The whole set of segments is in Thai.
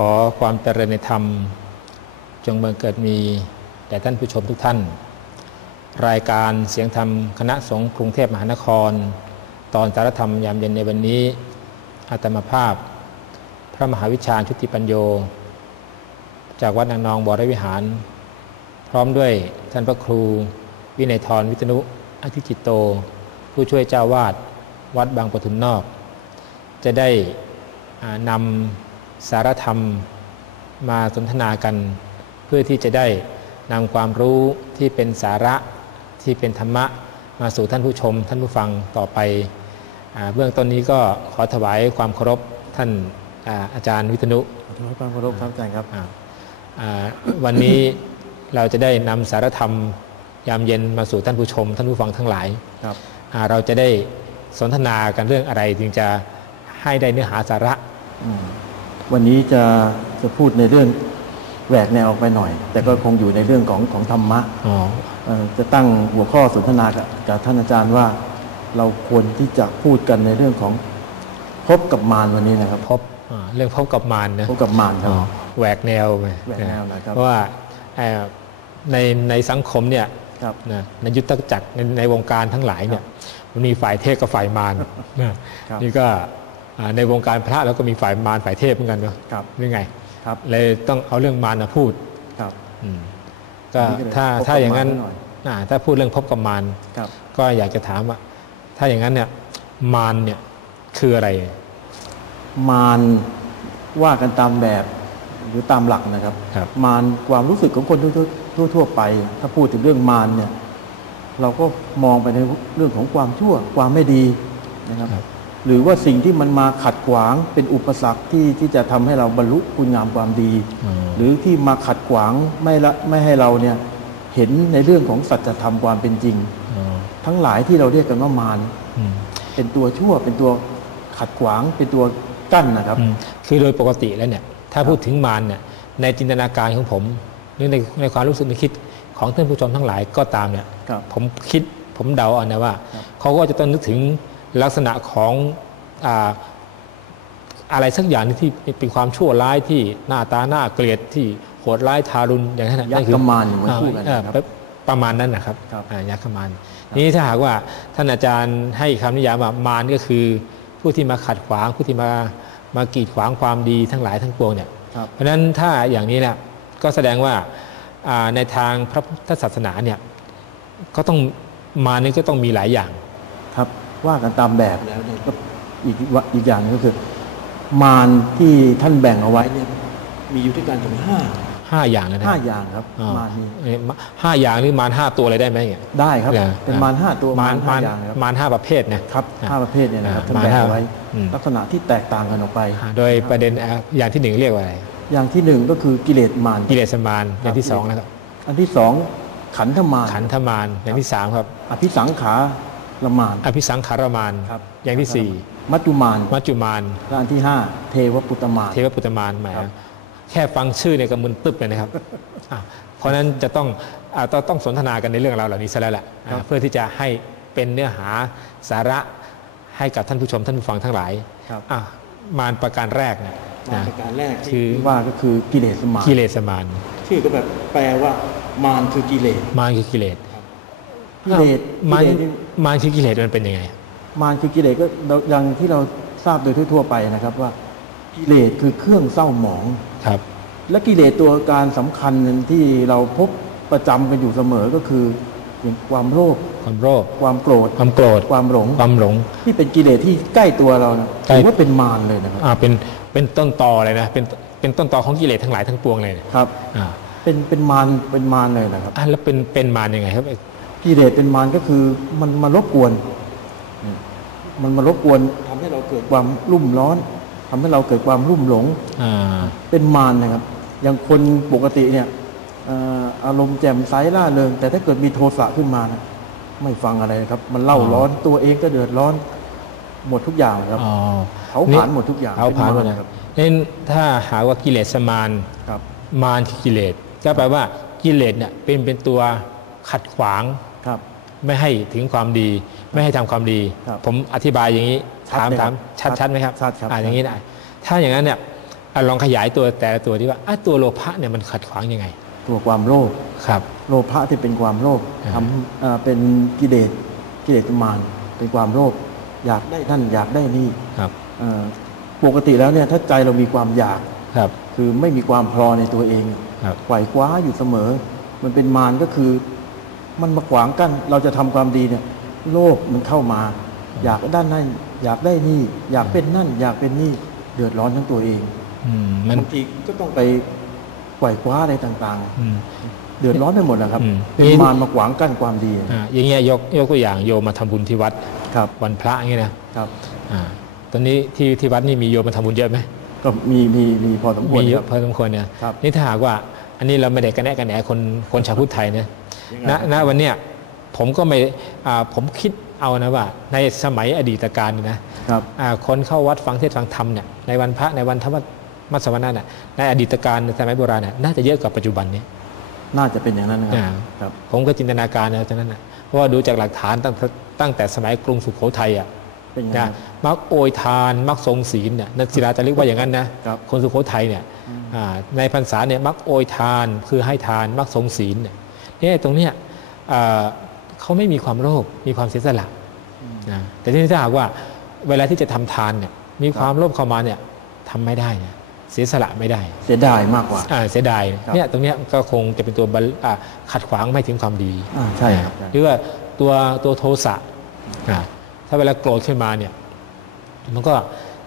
ขอความเจริญในธรรม จงบังเกิดมีแด่ท่านผู้ชมทุกท่าน รายการเสียงธรรมคณะสงฆ์กรุงเทพมหานคร ตอนสารธรรมยามเย็นในวันนี้อาตมาภาพ พระมหาวิชาชุติปัญโย จากวัดนางนองบวรวิหาร พร้อมด้วยท่านพระครู วินัยทรวิษณุอธิจิตโต ผู้ช่วยเจ้าวาดวัดบางปทุมนอก จะได้นำ สารธรรมมาสนทนากัน เพื่อที่จะได้นำความรู้ที่เป็นสาระที่เป็นธรรมะมาสู่ท่านผู้ชม ท่านผู้ฟังต่อไปอาเบื้องต้นนี้ก็ขอถวายความเคารพท่านอาอาจารย์วิษณุขอถวายความเคารพครับอาจารย์ครับอ่าอ่าวันนี้เราจะได้นำสารธรรมยามเย็นมาสู่ท่านผู้ชม ท่านผู้ฟังทั้งหลายครับอ่าเราจะได้สนทนากันเรื่องอะไรจึงจะให้ได้เนื้อหาสาระอืม วันนี้จะจะพูดในเรื่องแหวกแนวออกไปหน่อย แต่ก็คงอยู่ในเรื่องของของธรรมะอ๋อเอ่อจะตั้งหัวข้อสนทนากับกับท่านอาจารย์ว่าเราควรที่จะพูดกันในเรื่องของพบกับมารวันนี้นะครับพบอ่าเรื่องพบกับมารนะพบกับมารครับอ๋อแหวกแนวไปแหวกแนวหน่อยครับเพราะว่าเอ่อในในสังคมเนี่ยครับนะในยุทธจักรในในวงการทั้งหลายเนี่ยมันมีฝ่ายเทพกับฝ่ายมารนะครับนี่ก็อ่า ในวงการพระเราก็มีฝ่ายมารฝ่ายเทพเหมือนกันเนาะครับนี่ไงครับเลยต้องเอาเรื่องมารมาพูดครับอืมก็อันนี้ก็เลยถ้าพบกับถ้าอย่างนั้นมารหน่อยอ่าถ้าพูดเรื่องพบกับมารครับก็อยากจะถามว่า ถ้าอย่างนั้นเนี่ยมารเนี่ยคืออะไร มารว่ากันตามแบบหรือตามหลักนะครับครับมารความรู้สึกของคนทั่วทั่วทั่วไป ถ้าพูดถึงเรื่องมารเนี่ย เราก็มองไปในเรื่องของความชั่ว ความไม่ดีนะครับครับ หรือว่าสิ่งที่มันมาขัดขวางเป็นอุปสรรคที่ที่จะทำให้เราบรรลุคุณงามความดีอืมหรือที่มาขัดขวางไม่ละไม่ให้เราเนี่ยเห็นในเรื่องของสัจธรรมความเป็นจริงอ๋อทั้งหลายที่เราเรียกกันว่ามารอืมเป็นตัวชั่วเป็นตัวขัดขวางเป็นตัวกั้นนะครับอืมคือโดยปกติแล้วเนี่ยถ้าพูดถึงมารเนี่ยในจินตนาการของผมหรือในในความรู้สึกในคิดของท่านผู้ชมทั้งหลายก็ตามเนี่ยครับผมคิดผมเดาเอานะว่าครับเขาก็จะต้องนึกถึง ลักษณะของอาอะไรสักอย่างหนึ่งที่เป็นความชั่วร้ายที่หน้าตาหน้าเกลียดที่โหดร้ายทารุณอย่างนั้นนะยักนั่นคืษ์กมารอย่างมันพูดกันเออนะครับประประมาณนั้นนะครับครับอ่ายักษ์กมารนี้ถ้าหากว่าท่านอาจารย์ให้คำนิยามว่ามารก็คือ ผู้ที่มาขัดขวางผู้ที่มามากีดขวางความดีทั้งหลายทั้งปวงเนี่ยครับเพราะฉะนั้นถ้าอย่างนี้แหละก็แสดงว่าอ่าในทางพระพุทธศาสนาเนี่ยก็ต้องมานี่ก็ต้องมีหลายอย่างครับ ว่ากันตามแบบแล้วเนี่ยก็อีกว่าอีกอย่างหนึงก็คือ มารที่ท่านแบ่งเอาไว้เนี่ยมีอยู่ด้วยกันถึงห้าห้าอย่างเลยนะห้าอย่างครับอ๋อมารนี้เอ้ยห้าอย่างหรือมารห้าตัวอะไรได้ไหมเนี่ยได้ครับเหรอเป็นมารห้าตัวมารห้ามารอย่างครับมารห้าประเภทนะครับอะห้าประเภทเนี่ยนะครับอ่าท่านแบ่งมารห้าเอาไว้อืมลักษณะที่แตกต่างกันออกไปอ่าโดยประเด็นอะอย่างที่หนึ่งเรียกว่าอะไรอย่างที่หนึ่งก็คือกิเลสมารกิเลสมารอย่างที่สองนะครับ อันที่สองขันธมารขันธมารอย่างที่สามครับ อภิสังขา ละมาน อภิสังขารมารครับ อย่างที่สี่มัจจุมารมัจจุมารและอันที่ห้าเทวปุตตมารเทวปุตตมารแหมครับแค่ฟังชื่อเนี่ยก็มึนตึ๊บเลยนะครับอะเพราะฉะนั้นจะต้องอ่าต้องต้องสนทนากันในเรื่องราวเหล่านี้ซะแล้วแหละอ่าเพื่อที่จะให้เป็นเนื้อหาสาระให้กับท่านผู้ชมท่านผู้ฟังทั้งหลายครับอะมารประการแรกเนี่ยมานะประการแรกคือที่ว่าก็คือกิเลสมารกิเลสมารชื่อก็แบบแปลว่ามารคือกิเลสมารคือกิเลส กิเลสมารกิเลสนี่มารคือกิเลสมันเป็นยังไง มารคือกิเลสก็เราอย่างที่เราทราบโดยทั่วๆไปนะครับว่ากิเลสคือเครื่องเศร้าหมองครับ และกิเลสตัวการสำคัญที่เราพบประจำกันอยู่เสมอก็คืออย่างความโลภความโลภความโกรธความโกรธความหลงความหลง ที่เป็นกิเลสที่ใกล้ตัวเรานะใกล้ถือว่าเป็นมารเลยนะครับอ่าเป็นเป็นต้นตอเลยนะเป็นเป็นต้นตอของกิเลสทั้งหลายทั้งปวงเลยนะครับอ่าเป็นเป็นมารเป็นมารเลยนะครับอะแล้วเป็นเป็นมารยังไงครับ กิเลสเป็นมารก็คือมันมารบกวน มันมารบกวนทำให้เราเกิดความรุ่มร้อนทำให้เราเกิดความรุ่มหลงอ่าเป็นมารนะครับ อย่างคนปกติเนี่ยเอ่ออารมณ์แจ่มใสล่าเริงแต่ถ้าเกิดมีโทสะขึ้นมานะไม่ฟังอะไรครับ มันเล่าร้อนตัวเองก็เดือดร้อน หมดทุกอย่างครับอ๋อเผาผลาญหมดทุกอย่างเผาผลาญหมดเป็นมารนะครับนั่นถ้าหาว่ากิเลสมารครับมารคือกิเลสก็แปลว่ากิเลสเนี่ยเป็นเป็นตัวขัดขวางครับ ไม่ให้ถึงความดี ไม่ให้ทำความดีครับผมอธิบายอย่างนี้ชัดถามเลยครัถามบชัดชัดไหมครับชัดครับอ่าอย่างนี้นะถ้าอย่างนั้นเนี่ยอะลองขยายตัวแต่ละตัวที่ว่าอะตัวโลภะเนี่ยมันขัดขวางยังไง ตัวความโลภครับ โลภะที่เป็นความโลภอ่าทำอ่าเป็นกิเลสกิเลสมารเป็นความโลภอยากได้นั่นอยากได้นี่ครับเอ่อปกติแล้วเนี่ยถ้าใจเรามีความอยากครับ คือไม่มีความพอในตัวเองครับไหวคว้าอยู่เสมอ มันเป็นมารก็คือ มันมาขวางกั้นเราจะทำความดีเนี่ย โลภมันเข้ามา อยากด้านนั่นอยากได้นี่ อยากเป็นนั่น อยากเป็นนี่เดือดร้อนทั้งตัวเองอืมมันบางทีก็ต้องไปไหวคว้าอะไรต่างอืมๆเดือดร้อนไปหมดนะครับอืมเป็นมารมาขวางกั้นความดีอ่าอย่างเงี้ยยกยกตัวอย่างโยมมาทำบุญที่วัดครับวันพระอย่างเงี้ยนะครับอ่าตอนนี้ที่ที่วัดนี่มีโยมมาทำบุญเยอะไหมก็มีมีมีพอสมควรมีเยคอะรับพอสมควรเนี่ยครับนี่ถ้าหากว่า อันนี้เราไม่ได้กระแนะกระแหนคนคนชาวพุทธไทยนะยังไง ณณวันเนี้ยผมก็ไม่อ่าผมคิดเอานะว่า ในสมัยอดีตการเนี่ยนะครับอ่าคนเข้าวัดฟังเทศน์ฟังธรรมเนี่ยในวันพระในวันธรรมมัสวนาเนี่ยในอดีตการในสมัยโบราณเนี่ยน่าจะเยอะกว่าปัจจุบันนี้น่าจะเป็นอย่างนั้นนะครัอ่าบครับผมก็จินตนาการนะฉะนั้นนะเพราะว่าดูจากหลักฐานตั้งแต่ตั้งแต่สมัยกรุงสุโขทัยอะเป็นอย่างนั้นะนมักโอยทานมักทรงศีลเนี่ยนักศิลาจะเรียกว่าอย่างนั้นนะครับคนสุโขทัยเนี่ยอ่าในพรรษาเนี่ยมักโอยทานคือให้ทานมักทรงศีลเนี่ย เนี่ยตรงเนี้ยอ่าเขาไม่มีความโลภมีความเสียสละนะแต่ที่นี่ถ้าหากว่าเวลาที่จะทำทานเนี่ยมีความโลภเข้ามาเนี่ยทำไม่ได้นะเสียสละไม่ได้ เสียดายมากกว่าอ่าเสียดายครับเนี่ยตรงเนี้ยก็คงจะเป็นตัวบัลอ่าขัดขวางไม่ถึงความดีอ่าใช่ครับใช่หรือว่าตัวตัวโทสะอ่าถ้าเวลาโกรธขึ้นมาเนี่ยมันก็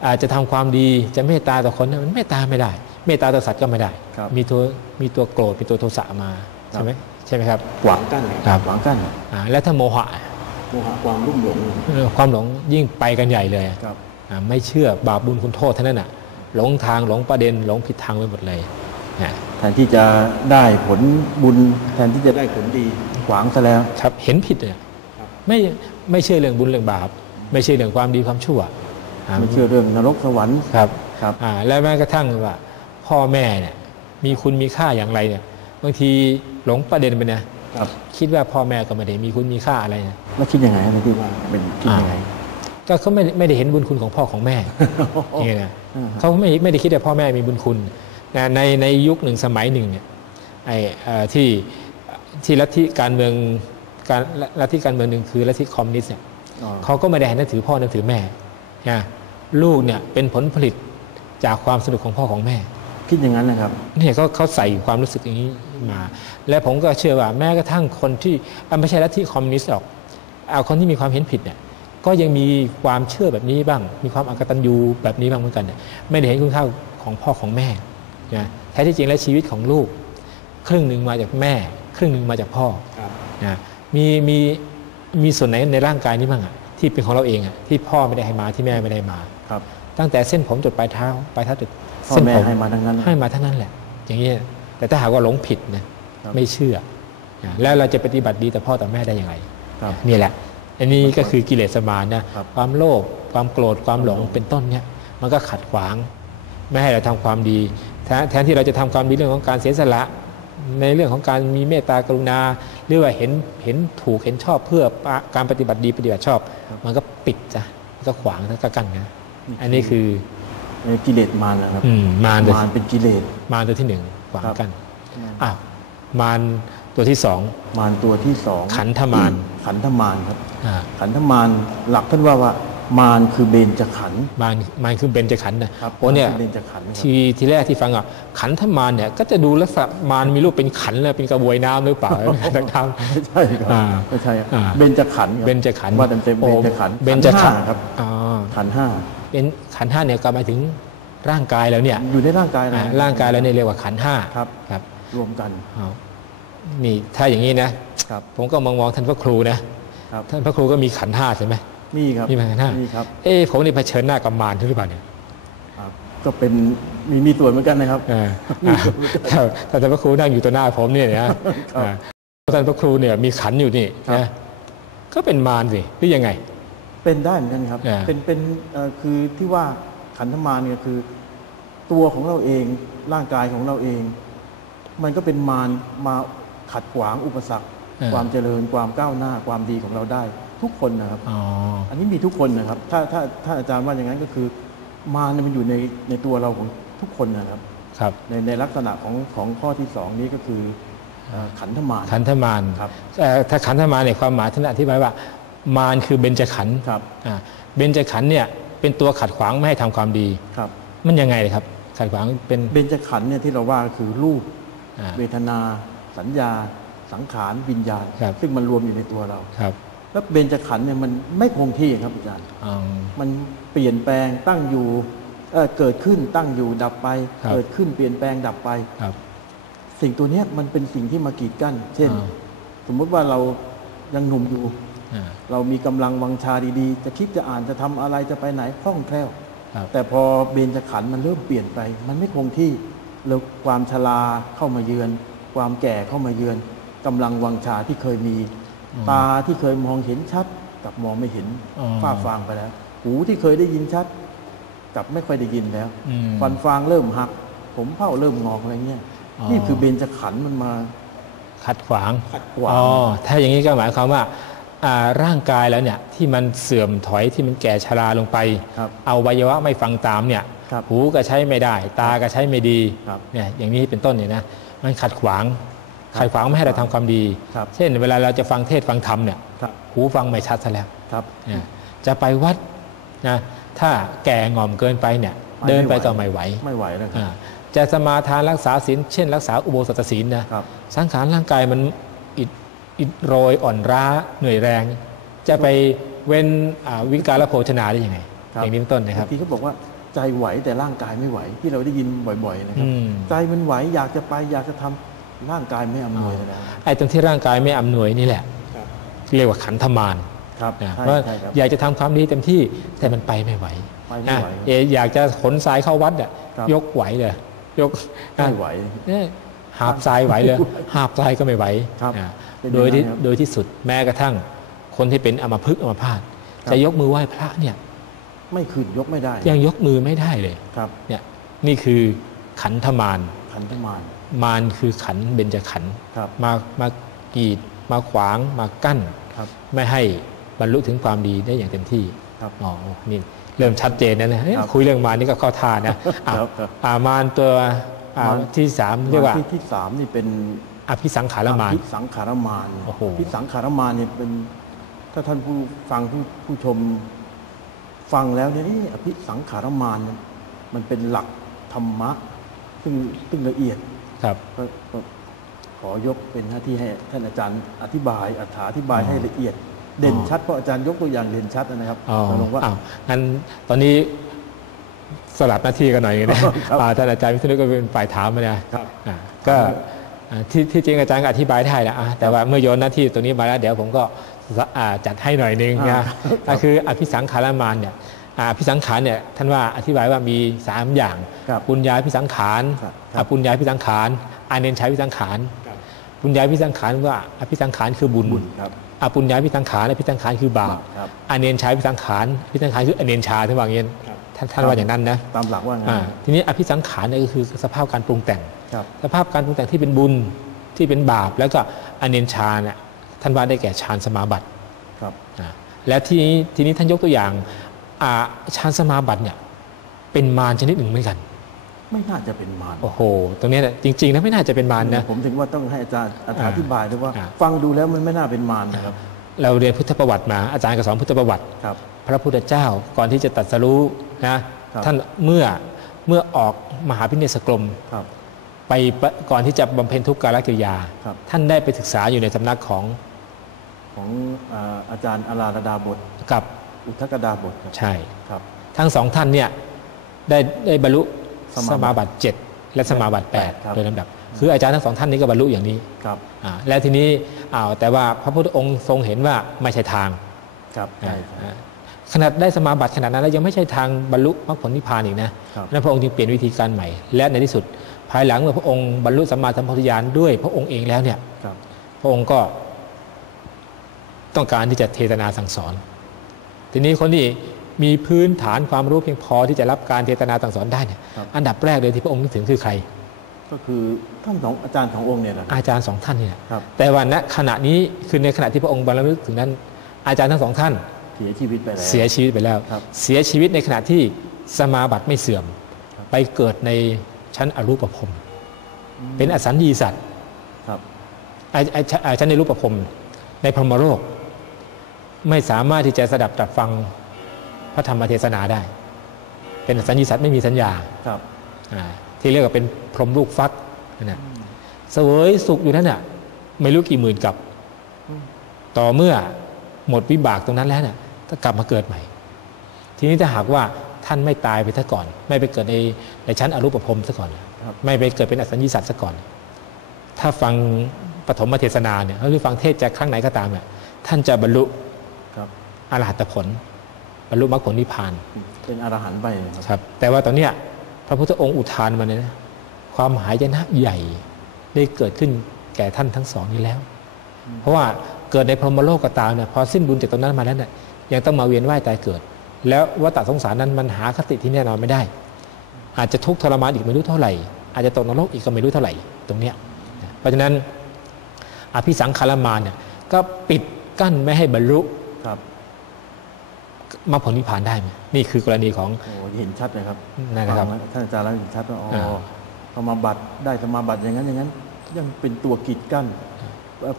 อาจจะทำความดีจะเมตตาต่อคนเนี่ยมันเมตตาไม่ได้ เมตตาต่อสัตว์ก็ไม่ได้ครับมีตัวมีตัวโกรธมีตัวโทสะมาครับใช่ไหม ใช่ไหมครับขวางกั้นครับขวางกั้นอ่าแล้วถ้าโมหะโมหะความรุ่มหลงเออความหลงยิ่งไปกันใหญ่เลยครับอ่าไม่เชื่อบาปบุญคุณโทษเท่านั้นน่ะหลงทางหลงประเด็นหลงผิดทางไปหมดเลยนะแทนที่จะได้ผลบุญแทนที่จะได้ผลดีขวางซะแล้วครับเห็นผิดเนี่ยครับไม่ไม่เชื่อเรื่องบุญเรื่องบาป ไม่เชื่อเรื่องความดีความชั่วาไม่เชื่อเรื่องนรกสวรรค์ครับครับอ่าและแม้กระทั่งว่าพ่อแม่เนี่ยมีคุณมีค่าอย่างไรเนี่ย บางทีหลงประเด็นไปนะครับคิดว่าพ่อแม่ก็ไม่ได้มีคุณมีค่าอะไรนะแล้วคิดยังไงนะที่ว่าเป็นคิดยังไงก็เขาไม่ไม่ได้เห็นบุญคุณของพ่อของแม่อย่างเงี้ยนะอ่าฮะเขาไม่ไม่ได้คิดว่าพ่อแม่มีบุญคุณนะในในยุคหนึ่งสมัยหนึ่งเนี่ยไอ้เอ่อที่ที่ลัทธิการเมืองการลัทธิการเมืองหนึ่งคือลัทธิคอมมิวนิสต์เนี่ยอ๋อเขาก็ไม่ได้นับถือพ่อนับถือแม่นะลูกเนี่ยเป็นผลผลิตจากความสนุกของพ่อของแม่คิดอย่างนั้นนะครับเนี่ยเขาเขาใส่ความรู้สึกอย่างนี้ มา และผมก็เชื่อว่าแม้กระทั่งคนที่อะไม่ใช่ลัทธิคอมมิวนิสต์หรอกเอาคนที่มีความเห็นผิดเนี่ยก็ยังมีความเชื่อแบบนี้บ้าง มีความอกตัญญูแบบนี้บ้างเหมือนกันเนี่ยไม่ได้เห็นคุณค่าของพ่อของแม่นะแท้ที่จริงแล้วชีวิตของลูก ครึ่งหนึ่งมาจากแม่ ครึ่งหนึ่งมาจากพ่อครับนะมีมีมีส่วนไหนในร่างกายนี้บ้างอะที่เป็นของเราเองอะที่พ่อไม่ได้ให้มาที่แม่ไม่ได้มาครับ ตั้งแต่เส้นผมจดปลายเท้าปลายเท้าจดพ่อเส้นแม่ผมให้มาทั้งนั้นให้มาทั้งนั้นแหละ อย่างนี้ย แต่ถ้าหากว่าหลงผิดนะครับไม่เชื่อนะแล้วเราจะปฏิบัติดีต่อพ่อต่อแม่ได้ยังไงครับนี่แหละ อันนี้ก็คือกิเลสมารนะครับความโลภความโกรธความหลงเป็นต้นเนี่ยมันก็ขัดขวาง ไม่ให้เราทำความดีแทนแทนที่เราจะทำความดีเรื่องของการเสียสละในเรื่องของการมีเมตตากรุณา หรือว่าเห็นเห็นถูกเห็นชอบเพื่อการปฏิบัติดีปฏิบัติชอบ มันก็ปิดจ้ะมันก็ขวางแล้วก็กั้นนะอันนี้คือเอ่อกิเลสมารนะครับอืมมารตัวมารเป็นกิเลสมารตัวที่หนึ่ง ขวางครับกั้นอ้าวมารตัวที่สองมารตัวที่สองขันธมารขันธมารครับอ่าขันธมารหลักท่านว่าว่ามารคือเบญจขันธ์มารมารคือเบญจขันธ์นะครับโอ้เนี่ยมารคือเบญจขันธ์ครับทีทีแรกที่ฟังอะขันธมารเนี่ยก็จะดูลักษณะมารมีรูปเป็นขันเลยเป็นกระบวยน้ำหรือเปล่าต่างไม่ใช่ครับอ่าไม่ใช่ครับอ่าเบญจขันธ์ครับเบญจขันธ์ว่าเต็มๆโอ้เบญจขันธ์เบญจขันธ์ธ์ห้าครับๆอ๋อขันธ์ห้าเป็นขันธ์ห้าเนี่ยก็หมายถึง ร่างกายแล้วเนี่ยอยู่ในร่างกายอ่านะร่างกายแล้วเนี่ยเรียกว่าขันธ์ห้าครับครับ รวมกันเอานี่ถ้าอย่างนี้นะครับผมก็มองมองท่านพระครูนะครับท่านพระครูก็มีขันธ์ห้าใช่ไหมนี่ครับมีขันธ์ห้านี่ครับเอ้ผมนี่เผชิญหน้ากับมารหรือเปล่าเนี่ยครับก็เป็นมีมีส่วนเหมือนกันนะครับเอออะถ้าถ้าท่านพระครูนั่งอยู่ต่อหน้าผมเนี่ยนะอ่าท่านพระครูเนี่ยมีขันอยู่นี่ครับนะก็เป็นมารสิหรือยังไง เป็นได้เหมือนกันครับอ่าเป็นเป็นเอ่อคือที่ว่า ขันธมารเนี่ยคือ ตัวของเราเองร่างกายของเราเอง มันก็เป็นมารมาขัดขวางอุปสรรค ความเจริญความก้าวหน้าความดีของเราได้ ทุกคนนะครับอ๋ออันนี้มีทุกคนนะครับ ถ้าถ้าถ้าอาจารย์ว่าอย่างนั้นก็คือ มารเนี่ยมันอยู่ในในตัวเราของทุกคนนะครับครับในในลักษณะของของข้อที่สองนี้ก็คือเอ่อขันธมารขันธมารครับเอ่อถ้าขันธมารเนี่ยความหมายท่านอธิบายว่า มารคือเบญจขันธ์ครับอ่าเบญจขันธ์เนี่ย เป็นตัวขัดขวางไม่ให้ทำความดีครับ มันยังไงเลยครับ ขัดขวางเป็นเบญจขันธ์เนี่ยที่เราว่าก็คือรูปอ่าเวทนา สัญญา สังขารวิญญาณครับซึ่งมันรวมอยู่ในตัวเราครับแล้วเบญจขันธ์เนี่ยมันไม่คงที่ครับอาจารย์อืมมันเปลี่ยนแปลงตั้งอยู่เอ่อเกิดขึ้นตั้งอยู่ดับไปครับเกิดขึ้นเปลี่ยนแปลงดับไปครับ สิ่งตัวเนี้ยมันเป็นสิ่งที่มากีดกั้น เช่นอ่าสมมุติว่าเรายังหนุ่มอยู่อ่า เรามีกำลังวังชาดีๆ จะคิดจะอ่านจะทำอะไรจะไปไหนคล่องแคล่วครับแต่พอเบญจขันธ์มันเริ่มเปลี่ยนไป มันไม่คงที่แล้วความชราเข้ามาเยือน ความแก่เข้ามาเยือนกำลังวังชาที่เคยมีอืมตาที่เคยมองเห็นชัดกลับมองไม่เห็นอ๋อฝ้าฟางไปแล้ว หูที่เคยได้ยินชัดกลับไม่ค่อยได้ยินแล้วอืมฟันฟางเริ่มหัก ผมเผ้าเริ่มงอกอะไรเงี้ยอ๋อนี่คือเบญจขันธ์มันมาขัดขวางขัดขวางอ๋อถ้าอย่างนี้ก็หมายความว่าอ่า ร่างกายแล้วเนี่ยที่มันเสื่อมถอยที่มันแก่ชราลงไปครับเอาวัยวะไม่ฟังตามเนี่ยครับหูก็ใช้ไม่ได้ ตาก็ใช้ไม่ดีครับเนี่ยอย่างนี้เป็นต้นเนี่ยนะมันขัดขวางครับขัดขวางไม่ให้เราทำความดีครับเช่น เวลาเราจะฟังเทศน์ฟังธรรมเนี่ยครับหูฟังไม่ชัดซะแล้วครับเนี่ยจะไปวัดนะถ้าแก่งอมเกินไปเนี่ยไปเดินไปไม่ไหวก็ไม่ไหวไม่ไหวแล้วครับอ่าจะสมาทานรักษาศีลเช่น รักษาอุโบสถศีลนะครับสังขารร่างกายมัน อิดอิดโรยอ่อนร้าเหนื่อยแรง จะไปเว้นอ่าวิการโภชนาได้ยังไงครับอย่างนี้เป็นต้นนะครับบางทีเขาบอกว่าใจไหวแต่ร่างกายไม่ไหว ที่เราได้ยินบ่อย ๆ นะครับอืมใจมันไหวอยากจะไปอยากจะทำร่างกายไม่อำนวยแล้วไอ้ตรงที่ร่างกายไม่อำนวยนี่แหละครับเรียกว่าขันธมารครับนะใช่เพราะใช่ครับอยากจะทำความดีเต็มที่แต่มันไปไม่ไหวไปไม่นะไหวเออยากจะขนทรายเข้าวัดอะครับยกไหวเลยยกไม่ไหวเนี่ย หาบทรายไหวเลยหาบทรายก็ไม่ไหวครับอ่าเป็นอย่างนั้นโดยที่ครับโดยที่สุดแม้กระทั่ง คนที่เป็นอัมพฤกษ์อัมพาตครับจะยกมือไหว้พระเนี่ย ไม่ขึ้นยกไม่ได้ ยังยกมือไม่ได้เลยครับเนี่ยนี่คือขันธมารขันธมารมารคือขันเบญจขันธ์ครับมามากีดมาขวางมากั้นครับไม่ให้บรรลุถึงความดีได้อย่างเต็มที่ครับอ๋อนี่เริ่มชัดเจนแล้วนะเอ้ยครับคุยเรื่องมารนี่ก็เข้าท่านะอะครับครับอ่ามารตัว อ่ามารที่สามเรียกว่าที่ที่สามนี่เป็นอภิสังขารมารพิสังขารมารโอ้โหพิสังขารมารเนี่ยเป็น ถ้าท่านผู้ฟังผู้ผู้ชมฟังแล้วเนี่ยเอ๊ะอภิสังขารมารเนี่ยมันเป็นหลักธรรมะ ซึ่งซึ่งละเอียดครับก็ก็ขอยกเป็นหน้าที่ให้ท่านอาจารย์อธิบายอธิบายให้ละเอียด เด่นชัดเพราะอาจารย์ยกตัวอย่างเด่นชัดนะครับอ๋อลงว่าอ้าวงั้นตอนนี้ สลับหน้าที่กันหน่อยนะครับอ่าท่านอาจารย์วิษณุก็เป็นฝ่ายถามมานะครับอ่าก็อ่าที่ที่จริงอาจารย์ก็อธิบายได้แหละอะแต่ว่าเมื่อโยนหน้าที่ตรงนี้มาแล้วเดี๋ยวผมก็อ่าจัดให้หน่อยนึงอ่านะก็คืออภิสังขารมารเนี่ยอ่าอภิสังขารเนี่ยท่านว่าอธิบายว่ามีสามอย่างครับปุญญาพิสังขารครับอปุญญาพิสังขารอาเนนชัยพิสังขารปุญญาพิสังขารว่าอภิสังขารคือบุญบุญครับอปุญญาพิสังขารและพิสังขารคือบาปครับอเนนชายพิสังขารพิสังขารคืออเนนชาท่านว่าอย่างนี้ ท่านท่านว่าอย่างนั้นนะตามหลักว่าไงอ่าทีนี้อภิสังขารเนี่ยก็คือสภาพการปรุงแต่งครับสภาพการปรุงแต่งที่เป็นบุญที่เป็นบาป แล้วก็อเนนชาเนี่ยท่านว่าได้แก่ฌานสมาบัติครับอ่าและทีนี้ทีนี้ท่านยกตัวอย่างอ่าฌานสมาบัติเนี่ยเป็นมารชนิดหนึ่งเหมือนกัน ไม่น่าจะเป็นมารโอ้โห ตรงเนี้ยเนี่ยจริงๆนะไม่น่าจะเป็นมารนะผมถึงว่าต้องให้อาจารย์อธิบายด้วยว่าอ่าฟังดูแล้วมันไม่น่าเป็นมารนะครับ เราเรียนพุทธประวัติมาอาจารย์ก็สอนพุทธประวัติครับพระพุทธเจ้าก่อนที่จะตรัสรู้นะครับท่านเมื่อเมื่อออกมหาพิเนศกรมครับไปปะก่อนที่จะบำเพ็ญทุกการกิริยาครับท่านได้ไปศึกษาอยู่ในสำนักของของอ่าอาจารย์อาราระดาบทกับอุทกดาบทครับใช่ครับทั้งสองท่านเนี่ยได้ได้บรรลุสมาบัติสมาบัติเจ็ดและสมาบัติแปดครับโดยลำดับ คืออาจารย์ทั้งสองท่านนี้ก็บรรลุอย่างนี้ครับอ่าแล้วทีนี้ อ้าวแต่ว่าพระพุทธองค์ทรงเห็นว่าไม่ใช่ทางครับใช่ใช่อ่าขนาดได้สมาบัติขนาดนั้นแล้วยังไม่ใช่ทางบรรลุมรรคผลนิพพานอีกนะครับนั้นพระองค์จึงเปลี่ยนวิธีการใหม่ และในที่สุด ภายหลังเมื่อพระองค์บรรลุสัมมาสัมโพธิญาณด้วยพระองค์เองแล้วเนี่ยครับพระองค์ก็ต้องการที่จะเทศนาสั่งสอน ทีนี้คนที่มีพื้นฐานความรู้เพียงพอที่จะรับการเทศนาสั่งสอนได้เนี่ยครับอันดับแรกเลยที่พระองค์นึกถึงคือใคร ก็คือท่านสองอาจารย์สององค์เนี่ยแหละครับอาจารย์สองท่านนี่แหละครับแต่ว่าณขณะนี้คือในขณะที่พระองค์บรรลุถึงนั้น อาจารย์ทั้งสองท่าน เสียชีวิตไปแล้วเสียชีวิตไปแล้วครับเสียชีวิตในขณะที่สมาบัติไม่เสื่อมครับไปเกิดในชั้นอรูปภพเป็นอสัญญีสัตว์ครับไอ้ไอ้ชั้นไอ้ชั้นในรูปภพในพรหมโลกไม่สามารถที่จะสดับตรับฟังพระธรรมเทศนาได้ เป็นอสัญญีสัตว์ไม่มีสัญญาครับอ่า ที่เรียกว่าเป็นพรหมลูกฟักนั่นนะเสวยสุขอยู่นั่นน่ะไม่รู้กี่หมื่นกับ ต่อเมื่อหมดวิบากตรงนั้นแล้วเนี่ยก็กลับมาเกิดใหม่ ทีนี้ถ้าหากว่าท่านไม่ตายไปซะก่อน ไม่ไปเกิดในในชั้นอรูปภพซะก่อนครับไม่ไปเกิดเป็นอสัญญีสัตว์ซะก่อน ถ้าฟังปฐมเทศนาเนี่ยหรือฟังเทศจากครั้งไหนก็ตามเนี่ยท่านจะบรรลุครับอรหัตผล บรรลุมรรคผลนิพพาน เป็นอรหันต์ไปครับครับแต่ว่าตอนเนี้ย พระพุทธองค์อุทานมาเนี่ยนะความหายนะใหญ่ได้เกิดขึ้นแก่ท่านทั้งสองนี้แล้ว เพราะว่าเกิดในพรหมโลกก็ตามเนี่ยพอสิ้นบุญจากตรงนั้นมาแล้วเนี่ยยังต้องมาเวียนว่ายตายเกิด แล้ววัฏสงสารนั้นมันหาคติที่แน่นอนไม่ได้ อาจจะทุกข์ทรมานอีกไม่รู้เท่าไหร่ อาจจะตกนรกอีกก็ไม่รู้เท่าไหร่ตรงเนี้ยเพราะฉะนั้นอภิสังขารมานเนี่ยก็ปิดกั้นไม่ให้บรรลุครับ มรรคผลนิพพานได้ไหมนี่คือกรณีของโอ้เห็นชัดเลยครับนั่นนะครับฟังแล้วท่านอาจารย์แล้วเห็นชัดว่าอ๋ออ่าสมาบัติได้สมาบัติอย่างนั้นอย่างนั้น ยังเป็นตัวกีดกั้น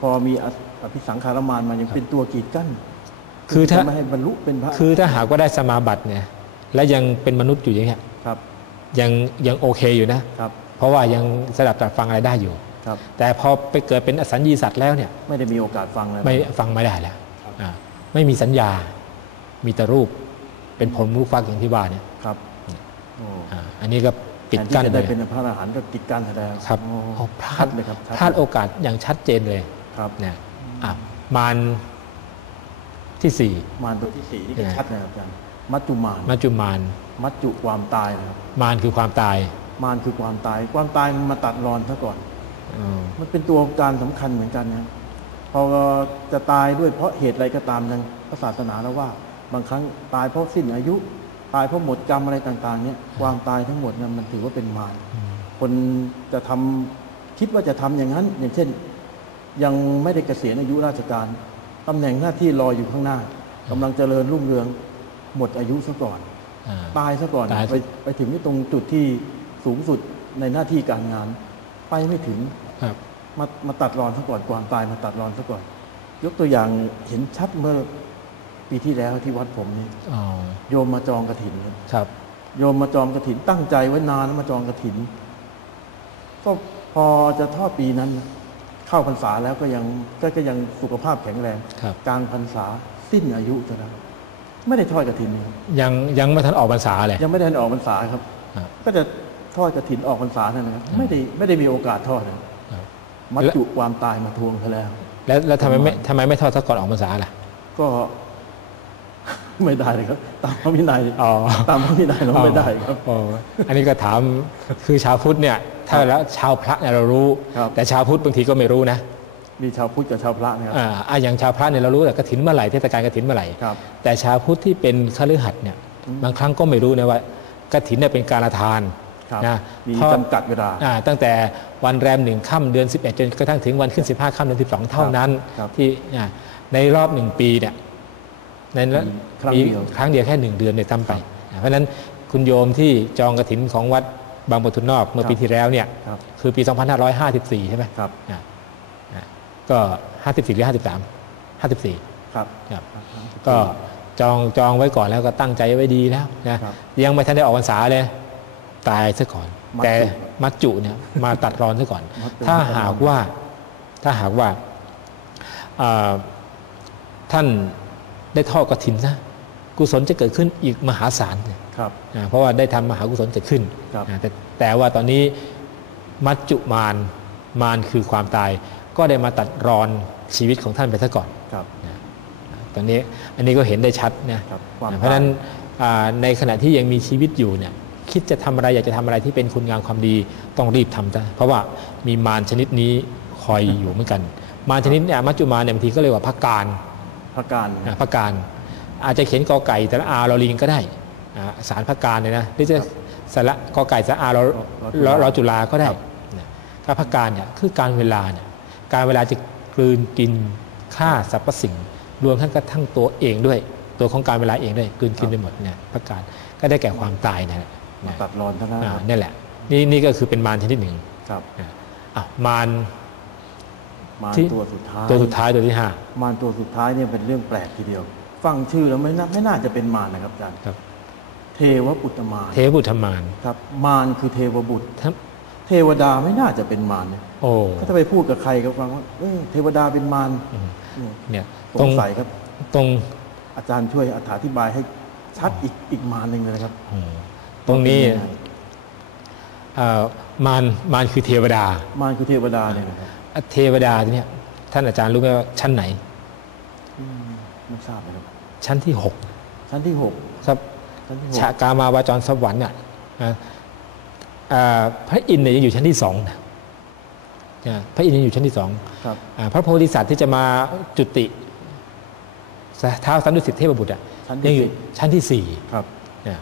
พอมีออภิสังขารมานมายังเป็นตัวกีดกั้นคือถ้าจะไม่ให้บรรลุเป็นพระคือถ้าหากว่าได้สมาบัติเนี่ย และยังเป็นมนุษย์อยู่อย่างเงี้ยครับ ยังยังโอเคอยู่นะครับเพราะว่ายังสดับตรับฟังอะไรได้อยู่ครับ แต่พอไปเกิดเป็นอสัญญีสัตว์แล้วเนี่ย ไม่ได้มีโอกาสฟังเลยไม่ฟังไม่ได้แล้วอ่าไม่มีสัญญา มีแต่รูปเป็นผลรูปฟักอย่างที่ว่าเนี่ยครับโอ้อ่าอันนี้ก็ปิดแทนที่กั้นจะเลได้ยเป็นพระอรหันต์ก็กีดกั้นแสดงครับโอ้โอ้พลาชัดดเลยครับชัพลาดโอกาสอย่างชัดเจนเลยครับเนี่ยอะมารที่สี่มารตัวที่สี่นี่ก็เนี่ยชัดนะครับอาจารย์มัจจุมารมัจจุมารมัจจุความตายนะครับมารคือความตาย มารคือความตาย ความตายมันมาตัดรอนซะก่อนอืมมันเป็นตัวการสำคัญเหมือนกันนะพอจะตายด้วยเพราะเหตุอะไรก็ตามทางพระศาสนาแล้วว่า บางครั้งตายเพราะสิ้นอายุ ตายเพราะหมดกรรมอะไรต่าง ๆ เนี่ยความตายทั้งหมดเนี่ยมันถือว่าเป็นมารคนจะทำคิดว่าจะทำอย่างนั้น อย่างเช่น ยังไม่ได้เกษียณอายุราชการตำแหน่งหน้าที่รออยู่ข้างหน้ากำลังเจริญรุ่งเรืองหมดอายุซะก่อนอ่าตายซะก่อนตายไปไปถึงที่ตรงจุดที่สูงสุดในหน้าที่การงาน ไปไม่ถึงครับมามาตัดรอนซะก่อนความตายมาตัดรอนซะก่อน ยกตัวอย่างเห็นชัดเมื่อ ปีที่แล้วที่วัดผมนี่อ๋อโยมมาจองกระถินครับ โยมมาจองกระถินตั้งใจไว้นานแล้วมาจองกระถิน ก็พอจะทอดปีนั้นนะเข้าพรรษาแล้วก็ยังก็ก็ยังสุขภาพแข็งแรงครับกลางพรรษาสิ้นอายุจะแล้วไม่ได้ทอดกระถินเลยครับยังยังไม่ทันออกพรรษาเลยยังไม่ได้ออกพรรษาครับครับ ก็จะทอดกระถินออกพรรษานั่นนะครับไม่ได้ไม่ได้มีโอกาสทอดเลยครับมัจจุความตายมาทวงเธอแล้วแล้ว แล้วทำไมไม่ทำไมไม่ทอดซะก่อนออกพรรษาล่ะ ก็ ไม่ได้เลยครับ ตามพระวินัยอ๋อตามพระวินัยเราไม่ได้ครับอ๋ออันนี้ก็ถามคือชาวพุทธเนี่ยถ้าแล้วชาวพระเนี่ยเรารู้ครับแต่ชาวพุทธบางทีก็ไม่รู้นะมีชาวพุทธกับชาวพระนะครับอ่าอะอย่างชาวพระเนี่ยเรารู้แต่กฐินเมื่อไหร่เทศกาลกฐินเมื่อไหร่ครับแต่ชาวพุทธที่เป็นคฤหัสถ์เนี่ยบางครั้งก็ไม่รู้นะว่ากฐินเนี่ยเป็นการทานครับนะมีทอดจำกัดเวลาอ่าตั้งแต่วันแรมหนึ่งค่ำเดือน 11 จนกระทั่งถึงวันขึ้น 15ค่ำเดือน 12 เท่านั้นครับที่อ่าในรอบหนึ่งปีเนี่ยในนั้นครั้งมีเดียวครั้งเดียวแค่หนึ่งเดือนเนี่ยทำไปอ่าเพราะฉะนั้นคุณโยมที่จองกระถินของวัดบางปะทุนนอกเมื่อปีที่แล้วเนี่ยครับคือปี 2554 ใช่ไหมครับอ่าอ่าก็ 54 หรือ 53 54ครับครับก็จองจองไว้ก่อนแล้วก็ตั้งใจไว้ดีแล้วนะครับยังไม่ทันได้ออกพรรษาเลยตายซะก่อนมัจจุแต่มัจจุเนี่ยมาตัดรอนซะก่อนมัจจุถ้าหากว่าถ้าหากว่าอ่าท่าน ได้ทอดกระถินนะกุศลจะเกิดขึ้นอีกมหาศาลเนี่ยครับอ่าเพราะว่าได้ทำมหากุศลเกิดขึ้นครับอ่าแต่แต่ว่าตอนนี้มัจจุมารมารคือความตาย ก็ได้มาตัดรอนชีวิตของท่านไปซะก่อนครับตอนนี้อันนี้ก็เห็นได้ชัดนะครับความเพราะฉะนั้นตอ่าในขณะที่ยังมีชีวิตอยู่เนี่ยคิดจะทำอะไรอยากจะทำอะไรที่เป็นคุณงามความดีต้องรีบทำซะเพราะว่ามีมารชนิดนี้คอยอยู่เหมือนกัน มารชนิดเนี่ยมัจจุมารเนี่ยบางทีก็เรียกว่าพักการ พระการอ่าพักการอาจจะเขียนกอไก่แต่ละอาลอลิงก็ได้อ่าสารพักการเนี่ยนะหรือจะสระกอไก่สระอาลอลอลอจุฬาก็ได้นะถ้าพักการเนี่ยคือการเวลาเนี่ยการเวลาจะกลืนกินฆ่าสรรพสิ่ง รวมทั้งกระทั่งตัวเองด้วย ตัวของการเวลาเองด้วยกลืนกินไปหมดเนี่ยพักการก็ได้แก่ความตายนะฮะมาตัดรอนทั้งนั้นอ่าครับนี่แหละนี่นี่ก็คือเป็นมารชนิดหนึ่งครับอะอะมาร มารที่ตัวสุดท้ายตัวสุดท้ายตัวที่ห้ามารตัวสุดท้ายเนี่ยเป็นเรื่องแปลกทีเดียว ฟังชื่อแล้วไม่น่าไม่น่าจะเป็นมารนะครับอาจารย์ครับ เทวปุตตมารเทวบุตรมารครับ มารคือเทวบุตร ทั้งเทวดาไม่น่าจะเป็นมารเนี่ยโอ้ก็ถ้าไปพูดกับใครก็ฟังว่าเอ้ยเทวดาเป็นมารอืมเนี่ยเนี่ยสตรงงสัยครับ ตรงอาจารย์ช่วยอธิบายให้ชัดอีกอีกมารหนึ่งเลยนะครับอืมตรงนี้ว่าเป็ยังไงเอ่อมารมารคือเทวดา มารคือเทวดาเนี่ยนะครับ เทวดาเนี่ยท่านอาจารย์รู้ไหมว่าชั้นไหนอืมไม่ทราบนะครับชั้นที่หกชั้นที่หกครับชั้นที่หกชะกามาวาจรสวรรค์น่ะนะอ่าพระอินทร์เนี่ยยังอยู่ชั้นที่สองนะนะพระอินทร์ยังอยู่ชั้นที่สองครับอ่าพระโพธิสัตว์ที่จะมาจุติเท้าสันดุสิตเทพบุตรอะชั้นยังที่อยู่สี่ชั้นที่สี่ครับนะ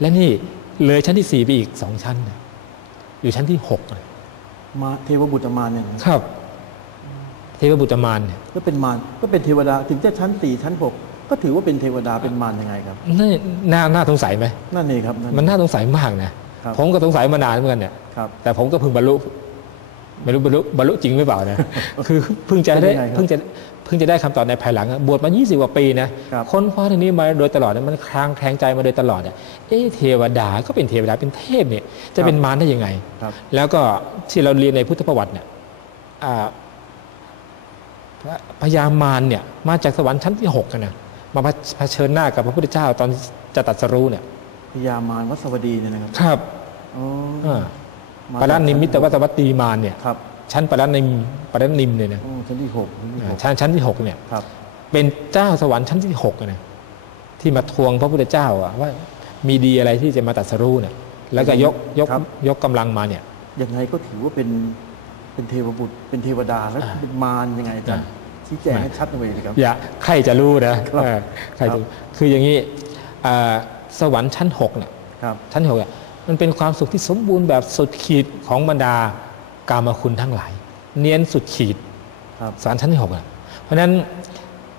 และนี่เลยชั้นที่สี่ไปอีกสองชั้นนะอยู่ชั้นที่หกนะ มาเทวบุตรมารเนี่ยนะครับ เทพบุตรมารเนี่ยก็เป็นมารก็เป็นเทวดาถึงจะชั้นสี่ชั้นหกก็ถือว่าเป็นเทวดาเป็นมารยังไงครับนี่น่าน่าสงสัยไหมนั่นเองครับนั่นมันน่าสงสัยมากนะครับผมก็สงสัยมานานเหมือนกันเนี่ย ครับ แต่ผมก็เพิ่งบรรลุ ไม่รู้บรรลุบรรลุจริงหรือเปล่านะคือเพิ่งจะได้เป็นยังไงครับเพิ่งจะเพิ่งจะได้คำตอบในภายหลังอะบวชมา 20 กว่าปีนะครับค้นคว้าทางนี้มาโดยตลอดนะมันคลางแทงใจมาโดยตลอดอะเอ๊ะเทวดาก็เป็นเทวดาเป็นเทพเนี่ย จะเป็นมารได้ยังไงครับแล้วก็ที่เราเรียนในพุทธประวัติเนี่ยอ่าพระพญามารเนี่ยมาจากสวรรค์ชั้นที่หกกันนะมาเผชิญหน้ากับพระพุทธเจ้าตอนจะตรัดสรู้เนี่ยพญามารวัสวดีเนี่ยนะครับครับอ๋ออ่ามา ปรนิมิตวัตวัตตีมารเนี่ยครับชั้นปรนิมปรนิมเนี่ยนะอ๋อชั้นที่หกชั้นที่หอ่ากชั้นชั้นที่หกเนี่ยครับเป็นเจ้าสวรรค์ชั้นที่หกอะนะที่มาทวงพระพุทธเจ้าอะว่ามีดีอะไรที่จะมาตรัดสรู้เนี่ย แล้วก็ยกยกครับยกกำลังมาเนี่ยยังไงก็ถือว่าเป็นเป็นเทวบุตร เป็นเทวดาแล้วอ่าเป็นมารยังไงอาจารย์อ่ชี้แจงให้ชัดหน่อยเลยครับอย่าใครจะรู้นะครับเออใครครัจะบคืออย่างนี้อ่าสวรรค์ชั้นหกเนี่ยครับชั้นหกเนี่ย มันเป็นความสุขที่สมบูรณ์แบบสุดขีดของบรรดากามคุณทั้งหลาย เนียนสุดขีดครับสวรรค์ชั้นที่หกอะเพราะฉะนั้น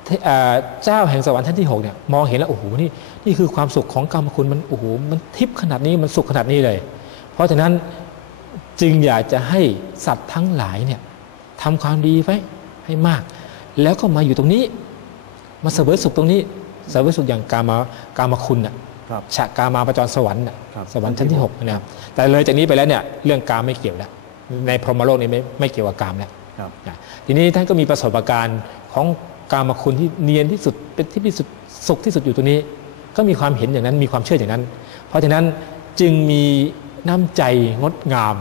เทอ่าเจ้าแห่งสวรรค์ชั้นที่หกเนี่ยมองเห็นแล้วโอ้โหนี่นี่คือความสุขของกรรมคุณมันโอ้โหมันทิพย์ขนาดนี้มันสุขขนาดนี้เลย เพราะฉะนั้นจึงอยากจะให้สัตว์ทั้งหลายเนี่ยทำความดีไว้ให้มาก แล้วก็มาอยู่ตรงนี้ มาเสวยสุขตรงนี้เสวยสุขอย่างกามากามคุณน่ะครับ ฉะกามาประจรสวรรค์น่ะครับสวรรค์ชั้นที่หกนะครับแต่เลยจากนี้ไปแล้วเนี่ยเรื่องกามไม่เกี่ยวแล้วในพรหมโลกนี้ไม่ไม่เกี่ยวกับกามแล้วครับนะทีนี้ท่านก็มีประสบการณ์ของกามคุณที่เนียนที่สุดเป็นที่ที่สุดสุขที่สุดอยู่ตรงนี้ ก็มีความเห็นอย่างนั้นมีความเชื่ออย่างนั้น เพราะฉะนั้นจึงมีน้ำใจงดงาม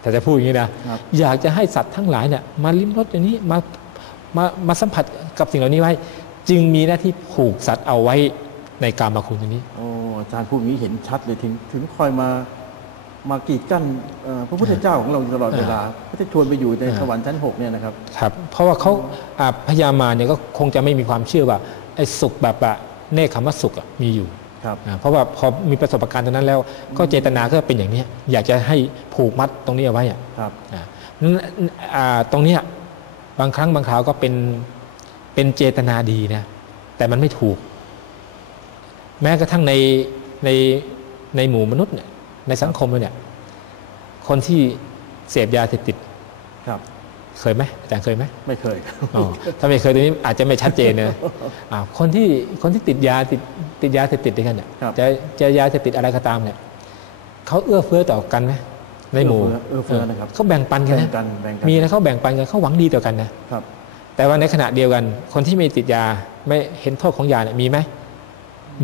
แต่จะพูดอย่างนี้นะครับอยากจะให้สัตว์ทั้งหลายเนี่ยมาลิ้มรสอย่างนี้มามามาสัมผัสกับสิ่งเหล่านี้ไว้ จึงมีหน้าที่ผูกสัตว์เอาไว้ ในกามคุณตรงนี้โอ้อาจารย์พูดอย่างนี้เห็นชัดเลยถึงถึงคอยมามากีดกั้นเอ่อพระพุทธเจ้าของเราอยู่ตลอดเวลาก็จะชวนไปอยู่ในอ่าสวรรค์ชั้นหกเนี่ยนะครับครับ เพราะว่าเขาอ่าพญามารเนี่ยก็คงจะไม่มีความเชื่อว่าไอ้สุขแบบอะเนคขมสุขอะมีอยู่ครับอ่าเพราะว่าพอมีประสบการณ์ตรงนั้นแล้ว ก็เจตนาก็เป็นอย่างนี้อยากจะให้ผูกมัดตรงนี้เอาไว้อะครับอ่านั้นอ่าตรงเนี้ยบางครั้งบางคราวก็เป็นเป็นเจตนาดีนะแต่มันไม่ถูก แม้กระทั่งในในในหมู่มนุษย์เนี่ยในสังคมเราเนี่ยคนที่เสพยาเสพติดครับ เคยไหมอาจารย์เคยไหมไม่เคยครับอ๋อถ้าไม่เคยตรงนี้อาจจะไม่ชัดเจนนะอ่าคนที่คนที่ติดยาติดติดยาเสพติดด้วยกันเนี่ยครับจะจะยาเสพติดอะไรก็ตามเนี่ยเขาเอื้อเฟื้อต่อกันไหมในหมู่เอื้อเฟื้อนะครับเขาแบ่งปันกันแบ่งนะกันแบ่งกันมีนะเขาแบ่งปันกันเขาหวังดีต่อกันนะครับ แต่ว่าในขณะเดียวกัน คนที่ไม่ติดยาไม่เห็นโทษของยาเนี่ยมีไหม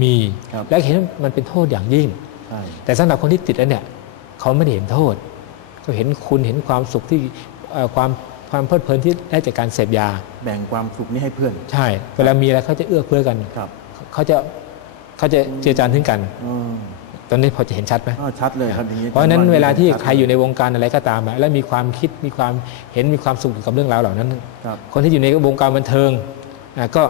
มีครับแล้วเห็นมันเป็นโทษอย่างยิ่งใช่แต่สำหรับคนที่ติดแล้วเนี่ยเขาไม่ได้เห็นโทษเขาเห็นคุณเห็นความสุขที่เอ่อความความเพลิดเพลินที่ได้จากการเสพยา แบ่งความสุขนี้ให้เพื่อน ใช่ เวลามีอะไรเขาจะเอื้อเฟื้อกันครับเขาจะเขาจะเจือจานถึงกันอืมตอนนี้พอจะเห็นชัดไหมอ้าวชัดเลยครับอย่างนี้เพราะฉะนั้นเวลาที่ชัดใครอยู่ในวงการอะไรก็ตามอะแล้วมีความคิดมีความเห็นมีความสุขอยู่กับเรื่องราวเหล่านั้นครับคนที่อยู่ในวงการบันเทิงอะก็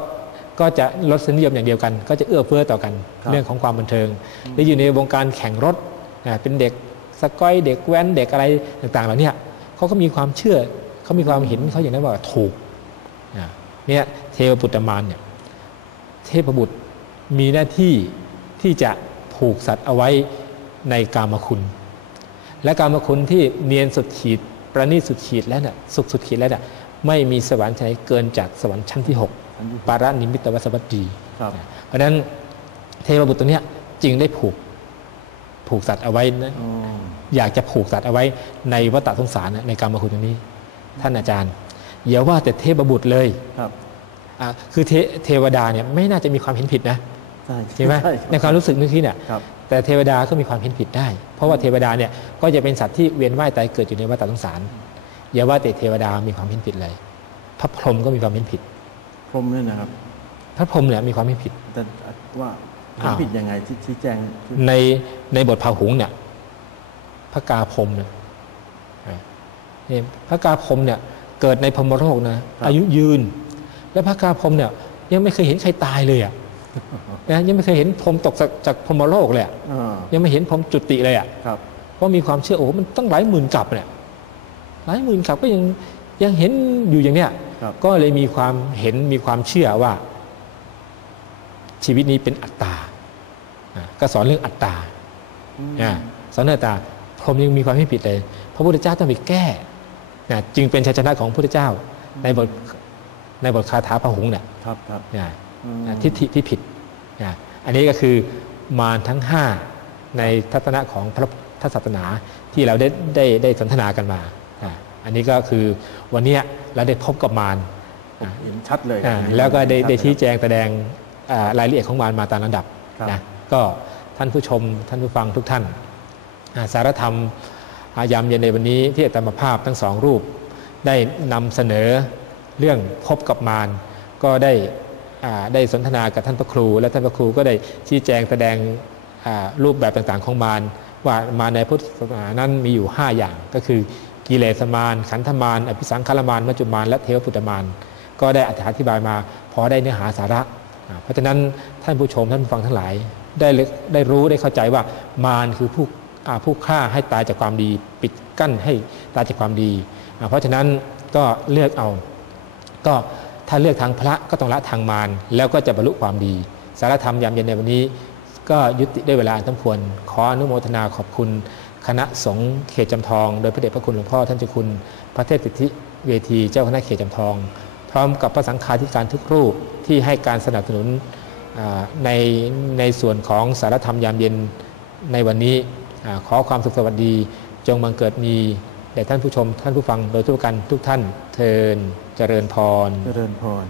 ก็จะลดสนิยมอย่างเดียวกัน ก็จะเอื้อเฟื้อต่อกันครับเรื่องของความบันเทิงหรืออยู่ในวงการแข่งรถอะเป็นเด็กสกอยเด็กแว้นเด็กอะไรต่างๆเหล่าเนี้ยเขาก็มีความเชื่อเขามีความเห็นเขาอย่างนั้นว่าถูกอะเนี่ยเทวปุตตมารเนี่ยเทพบุตรมีหน้าที่ที่จะผูกสัตว์เอาไว้ในกามคุณ และกามคุณที่เนียนสุดขีดประณีตสุดขีดแล้วเนี่ยสุขสุดขีดแล้วเนี่ยไม่มีสวรรค์ไหนเกินจากสวรรค์ชั้นที่หกอันนี้ ปารานิมิตวสวัสดีครับเพราะฉะนั้นเทวบุตรตัวเนี้ยจึงได้ผูกผูกสัตว์เอาไว้นะอ๋ออยากจะผูกสัตว์เอาไว้ในวัฏสงสารนะในกรรมคุณตรงนี้ ท่านอาจารย์อย่าว่าแต่เทพบุตรเลยครับอะคือเทเทวดาเนี่ยไม่น่าจะมีความเห็นผิดนะใช่ใช่ไหมใช่ในความรู้สึกนึกคิดเนี่ยครับแต่เทวดาก็มีความเห็นผิดได้ เพราะว่าเทวดาเนี่ยก็จะเป็นสัตว์ที่เวียนว่ายตายเกิดอยู่ในวัฏสงสารอย่าว่าแต่เทวดามีความเห็นผิดเลย พระพรหมก็มีความเห็นผิด พรหมเนี่ยนะครับพระพรหมเนี่ยมีความเห็นผิด แต่ว่าเห็นอ้าว ผิดยังไงที่ชี้แจงที่ในในบทพาหุงเนี่ยพระกาพรหมเนี่ยอะนี่พระกาพรหมเนี่ยเกิดในพรหมโลกนะอายุยืน และพระกาพรหมเนี่ยยังไม่เคยเห็นใครตายเลยอะนะยังไม่เคยเห็นพรหมตกจากจากพรหมโลกเลยอะอ่ายังไม่เห็นพรหมจุติเลยอะ ครับ เพราะมีความเชื่อโอ้โหมันต้องหลายหมื่นกลับเนี่ยหลายหมื่นกลับก็ยังยังเห็นอยู่อย่างเนี้ยครับ ก็เลยมีความเห็นมีความเชื่อว่า ชีวิตนี้เป็นอัตตาอะก็สอนเรื่องอัตตาอืมอะสอนเรื่องอัตตาพรหมยังมีความไม่ผิดเลย พระพุทธเจ้าต้องไปแก้นะจึงเป็นชัยชนะของพระพุทธเจ้า ในบทในบทคาถาพหุงเนี่ยครับครับนะอืมนะทิฏฐิที่ผิดนะอันนี้ก็คือมารทั้งห้าในทัศนะของพระพุทธศาสนาที่เราได้ได้ได้สนทนากันมา อะอันนี้ก็คือวันเนี้ยเราได้พบกับมารอะเห็นชัดเลยอ่าอันนี้แล้วก็ได้เห็นชัได้เลยชี้แจงแสดงอ่ารายละเอียดของมารมาตามลำดับครับนะก็ท่านผู้ชมท่านผู้ฟังทุกท่านอ่าสารธรรมอายามเย็นในวันนี้ที่อาตมาภาพทั้งสองรูป ได้นำเสนอเรื่องพบกับมารก็ได้อ่าได้สนทนากับท่านพระครู และท่านพระครูก็ได้ชี้แจงแสดงอ่ารูปแบบต่างๆของมารว่ามารในพุทธศาสนานั้นมีอยู่ 5 อย่างก็คือ กิเลสมารขันธมารอภิสังขารมารมัจจุมารและเทวปุตตมารก็ได้อธิบายมาพอได้เนื้อหาสาระ เพราะฉะนั้นท่านผู้ชมท่านผู้ฟังทั้งหลาย ได้ได้รู้ได้เข้าใจว่ามารคือผู้ผู้ฆ่าให้ตายจากความดี ปิดกั้นให้ตายจากความดี เพราะฉะนั้นก็เลือกเอา ก็ถ้าเลือกทางพระก็ต้องละทางมารแล้วก็จะบรรลุความดี สารธรรมยามเย็นในวันนี้ ก็ยุติได้เวลาอันสมควรขออนุโมทนาขอบคุณ คณะสงฆ์เขตจำทอง โดยพระเดชพระคุณหลวงพ่อท่านเจ้าคุณ พระเทพสิทธิเวทีเจ้าคณะเขตจำทอง พร้อมกับพระสังฆาธิการทุกรูปที่ให้การสนับสนุนในในส่วนของสารธรรมยามเย็นในวันนี้ขอความสุขสวัสดีจงบังเกิดมีแด่ท่านผู้ชมท่านผู้ฟังโดยทั่วกันทุกท่านเทินเจริญพร เจริญพร